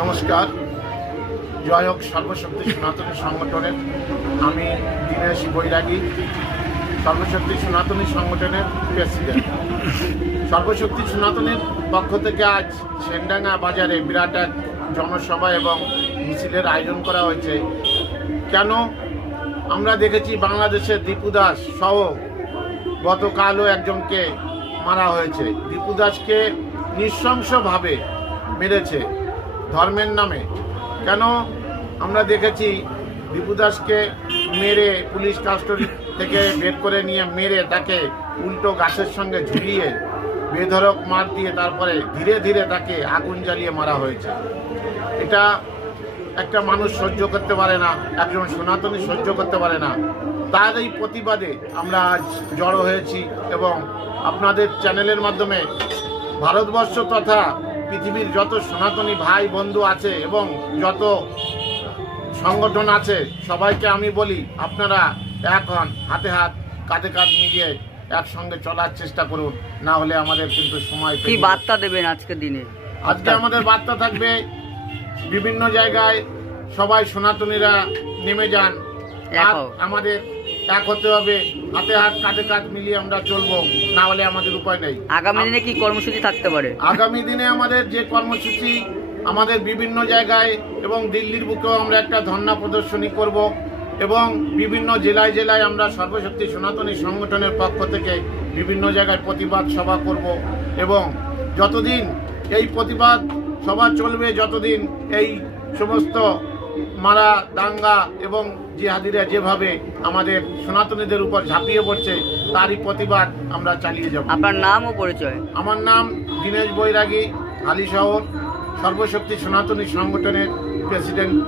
নমস্কার। জয় হোক সর্বশক্তি সনাতনী সংগঠনের। আমি দীনেশ বৈরাগী, সর্বশক্তি সনাতনী সংগঠনের প্রেসিডেন্ট। সর্বশক্তি সনাতনীর পক্ষ থেকে আজ সেনডাঙ্গা বাজারে বিরাট এক জনসভা এবং মিছিলের আয়োজন করা হয়েছে। কেন? আমরা দেখেছি বাংলাদেশের দীপু দাস সহ গতকালও একজনকে মারা হয়েছে। দীপু দাসকে নৃশংসভাবে মেরেছে ধর্মের নামে। কেন? আমরা দেখেছি দীপু দাসকে মেরে পুলিশ কাস্টডি থেকে বের করে নিয়ে মেরে তাকে উল্টো গাছের সঙ্গে ঝুলিয়ে বেধড়ক মার দিয়ে তারপরে ধীরে ধীরে তাকে আগুন জ্বালিয়ে মারা হয়েছে। এটা একটা মানুষ সহ্য করতে পারে না, একজন সনাতনী সহ্য করতে পারে না। তার এই প্রতিবাদে আমরা আজ জড়ো হয়েছি এবং আপনাদের চ্যানেলের মাধ্যমে ভারতবর্ষ তথা পৃথিবীর যত সনাতনী ভাই বন্ধু আছে এবং যত সংগঠন আছে সবাইকে আমি বলি, আপনারা এক হন, হাতে হাত কাঁধে কাঁধ মিলিয়ে একসঙ্গে চলার চেষ্টা করুন, না হলে আমাদের কিন্তু সময়। কি বার্তা দেবেন আজকের দিনে? আজকে আমাদের বার্তা থাকবে, বিভিন্ন জায়গায় সবাই সনাতনীরা নেমে যান, আমাদের এক হতে হবে, হাতে হাত কাঁধে কাঁধ মিলিয়ে আমরা চলবো, না হলে আমাদের উপায় নেই। আগামী দিনে কি কর্মসূচি থাকতে পারে? আগামী দিনে আমাদের যে কর্মসূচি, আমাদের বিভিন্ন জায়গায় এবং দিল্লির বুকেও আমরা একটা ধর্ণা প্রদর্শনী করব এবং বিভিন্ন জেলায় জেলায় আমরা সর্বশক্তি সনাতনী সংগঠনের পক্ষ থেকে বিভিন্ন জায়গায় প্রতিবাদ সভা করব এবং যতদিন এই প্রতিবাদ সভা চলবে, যতদিন এই সমস্ত মারা দাঙ্গা এবং জিহাদিরা যেভাবে আমাদের সনাতনীদের উপর ঝাঁপিয়ে পড়ছে তারই প্রতিবাদ আমরা চালিয়ে যাব। আপনার নাম ও পরিচয়? আমার নাম দীনেশ বৈরাগী, হালি শহর, সর্বশক্তি সনাতনী সংগঠনের প্রেসিডেন্ট।